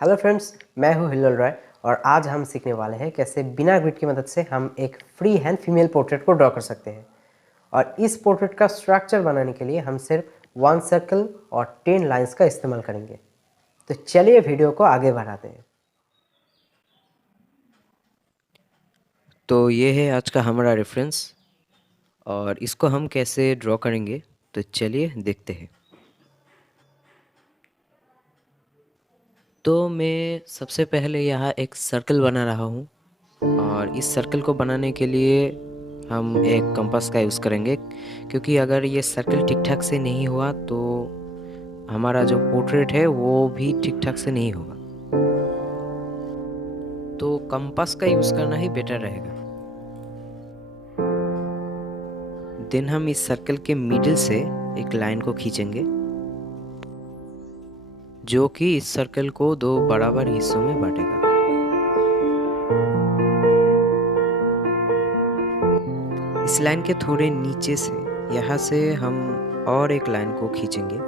Hello friends, मैं हूं हिल्लोल रॉय और आज हम सीखने वाले हैं कैसे बिना ग्रिड की मदद से हम एक फ्री हैंड फीमेल पोर्ट्रेट को ड्रॉ कर सकते हैं। और इस पोर्ट्रेट का स्ट्रक्चर बनाने के लिए हम सिर्फ 1 सर्कल और 10 लाइंस का इस्तेमाल करेंगे। तो चलिए वीडियो को आगे बढ़ाते हैं। तो ये है आज का हमारा रेफरेंस और इसको हम कैसे ड्रॉ करेंगे, तो चलिए देखते हैं। तो मैं सबसे पहले यहाँ एक सर्कल बना रहा हूँ और इस सर्कल को बनाने के लिए हम एक कंपास का यूज़ करेंगे, क्योंकि अगर ये सर्कल ठीक ठाक से नहीं हुआ तो हमारा जो पोर्ट्रेट है वो भी ठीक ठाक से नहीं होगा। तो कंपास का यूज़ करना ही बेटर रहेगा। देन हम इस सर्कल के मिडिल से एक लाइन को खींचेंगे जो कि इस सर्कल को 2 बराबर हिस्सों में बांटेगा। इस लाइन के थोड़े नीचे से यहाँ से हम और एक लाइन को खींचेंगे।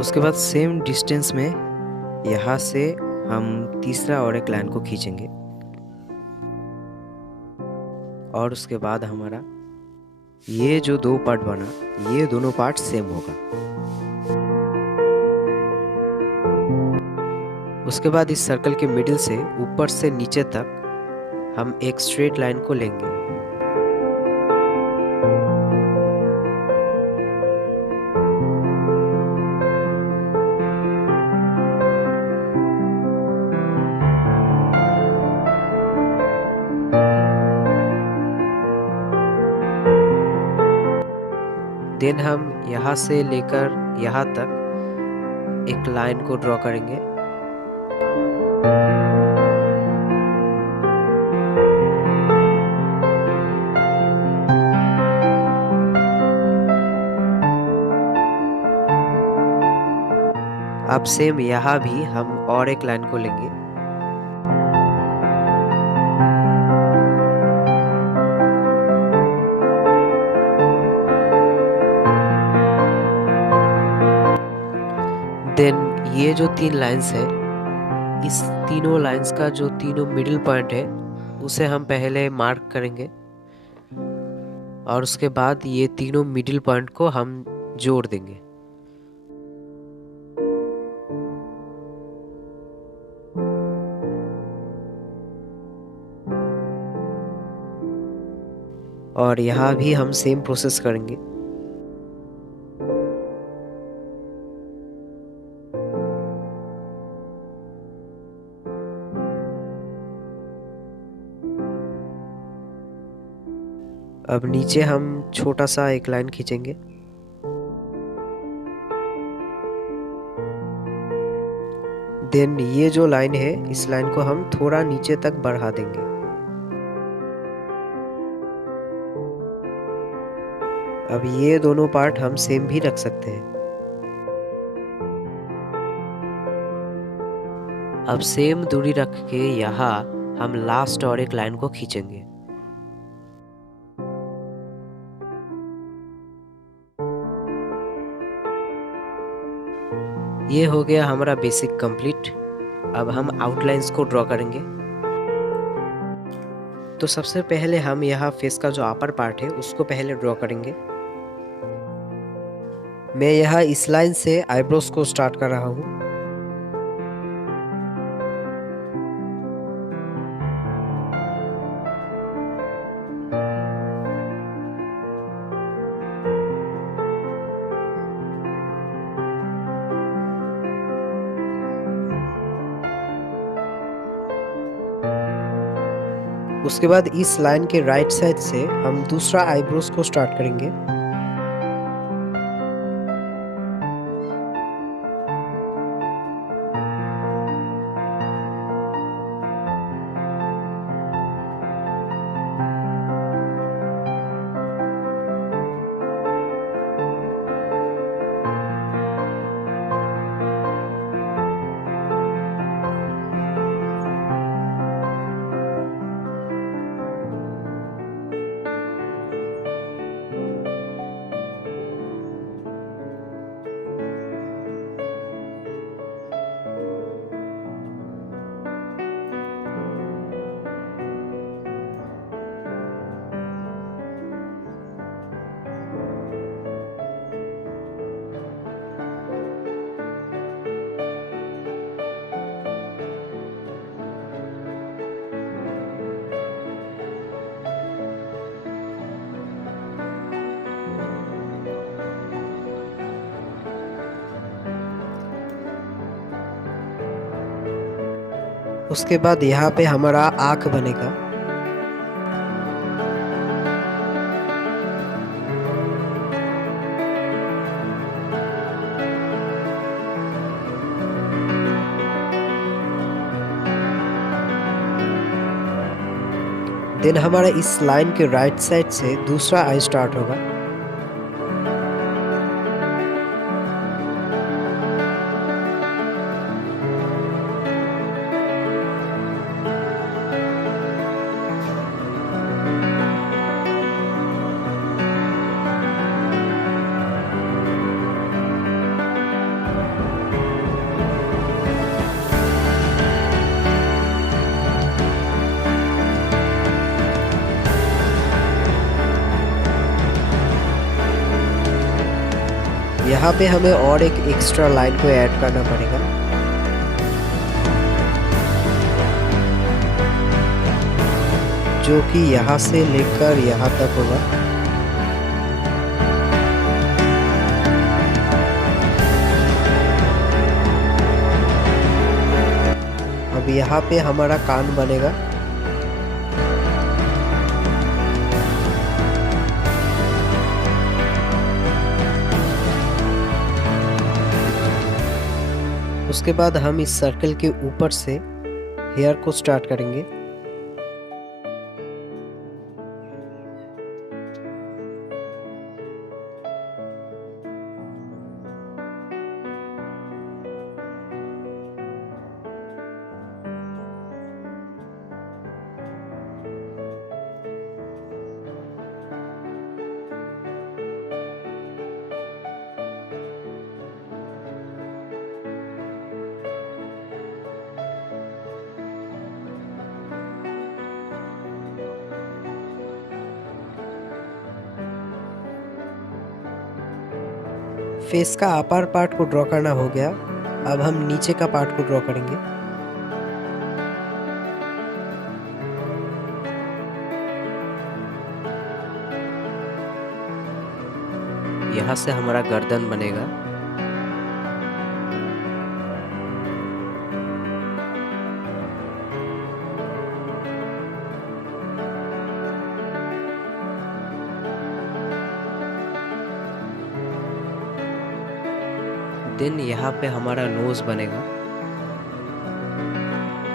उसके बाद सेम डिस्टेंस में यहाँ से हम तीसरा और एक लाइन को खींचेंगे और उसके बाद हमारा ये जो 2 पार्ट बना, ये दोनों पार्ट सेम होगा। उसके बाद इस सर्कल के मिडिल से ऊपर से नीचे तक हम एक स्ट्रेट लाइन को लेंगे। देन हम यहाँ से लेकर यहाँ तक एक लाइन को ड्रॉ करेंगे। अब सेम यहाँ भी हम और एक लाइन को लेंगे। देन ये जो 3 लाइंस है, इस तीनों लाइंस का जो तीनों मिडिल पॉइंट है उसे हम पहले मार्क करेंगे और उसके बाद ये तीनों मिडिल पॉइंट को हम जोड़ देंगे। और यहाँ भी हम सेम प्रोसेस करेंगे। अब नीचे हम छोटा सा एक लाइन खींचेंगे। देन ये जो लाइन है, इस लाइन को हम थोड़ा नीचे तक बढ़ा देंगे। अब ये दोनों पार्ट हम सेम भी रख सकते हैं। अब सेम दूरी रख के यहाँ हम लास्ट और एक लाइन को खींचेंगे। ये हो गया हमारा बेसिक कंप्लीट। अब हम आउटलाइंस को ड्रॉ करेंगे। तो सबसे पहले हम यहाँ फेस का जो अपर पार्ट है उसको पहले ड्रॉ करेंगे। मैं यहाँ इस लाइन से आईब्रोज को स्टार्ट कर रहा हूँ। उसके बाद इस लाइन के राइट साइड से हम दूसरा आईब्रोज को स्टार्ट करेंगे। उसके बाद यहाँ पे हमारा आँख बनेगा। देन हमारा इस लाइन के राइट साइड से दूसरा आई स्टार्ट होगा। यहाँ पे हमें और एक एक्स्ट्रा लाइन को ऐड करना पड़ेगा। जो कि यहाँ से लेकर यहाँ तक होगा। अब यहाँ पे हमारा कान बनेगा। उसके बाद हम इस सर्कल के ऊपर से हेयर को स्टार्ट करेंगे। फेस का अपर पार्ट को ड्रॉ करना हो गया। अब हम नीचे का पार्ट को ड्रॉ करेंगे। यहाँ से हमारा गर्दन बनेगा। देन यहाँ पे हमारा नोज बनेगा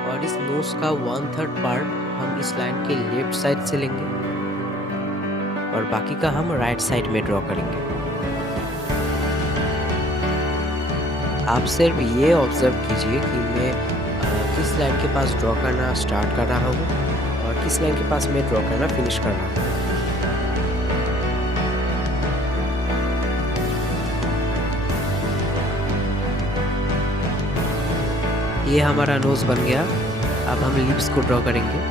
और इस नोज का 1/3 पार्ट हम इस लाइन के लेफ्ट साइड से लेंगे और बाकी का हम राइट साइड में ड्रॉ करेंगे। आप सिर्फ ये ऑब्जर्व कीजिए कि मैं किस लाइन के पास ड्रॉ करना स्टार्ट कर रहा हूँ और किस लाइन के पास मैं ड्रॉ करना फिनिश कर रहा हूँ। ये हमारा नोज बन गया। अब हम लिप्स को ड्रॉ करेंगे।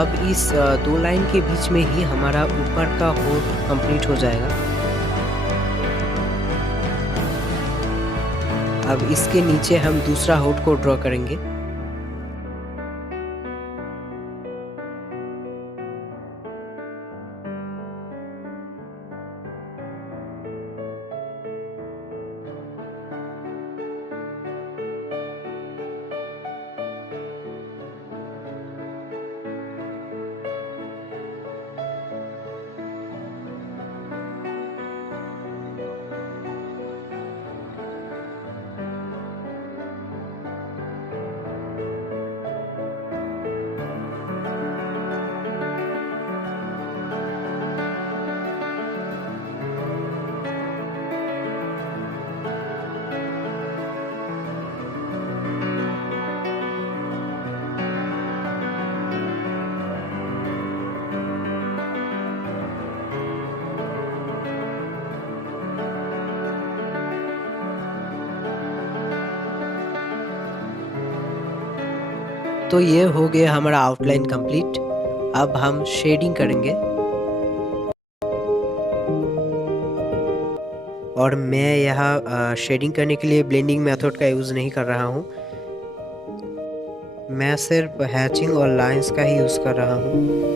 अब इस दो लाइन के बीच में ही हमारा ऊपर का होठ कंप्लीट हो जाएगा। अब इसके नीचे हम दूसरा होठ को ड्रॉ करेंगे। तो ये हो गया हमारा आउटलाइन कंप्लीट। अब हम शेडिंग करेंगे और मैं यहाँ शेडिंग करने के लिए ब्लेंडिंग मेथड का यूज़ नहीं कर रहा हूँ। मैं सिर्फ हैचिंग और लाइंस का ही यूज़ कर रहा हूँ।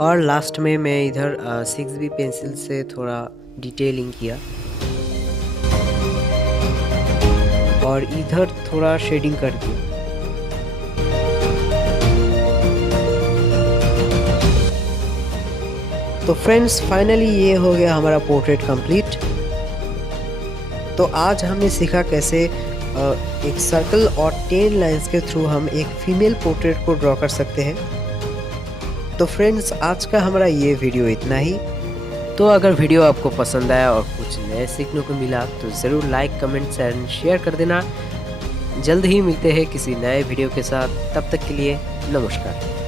और लास्ट में मैं इधर 6B पेंसिल से थोड़ा डिटेलिंग किया और इधर थोड़ा शेडिंग कर दिया। तो फ्रेंड्स फाइनली ये हो गया हमारा पोर्ट्रेट कंप्लीट। तो आज हमने सीखा कैसे एक सर्कल और 10 लाइंस के थ्रू हम एक फीमेल पोर्ट्रेट को ड्रॉ कर सकते हैं। तो फ्रेंड्स आज का हमारा ये वीडियो इतना ही। तो अगर वीडियो आपको पसंद आया और कुछ नए सीखने को मिला तो ज़रूर लाइक, कमेंट्स एंड शेयर कर देना। जल्द ही मिलते हैं किसी नए वीडियो के साथ, तब तक के लिए नमस्कार।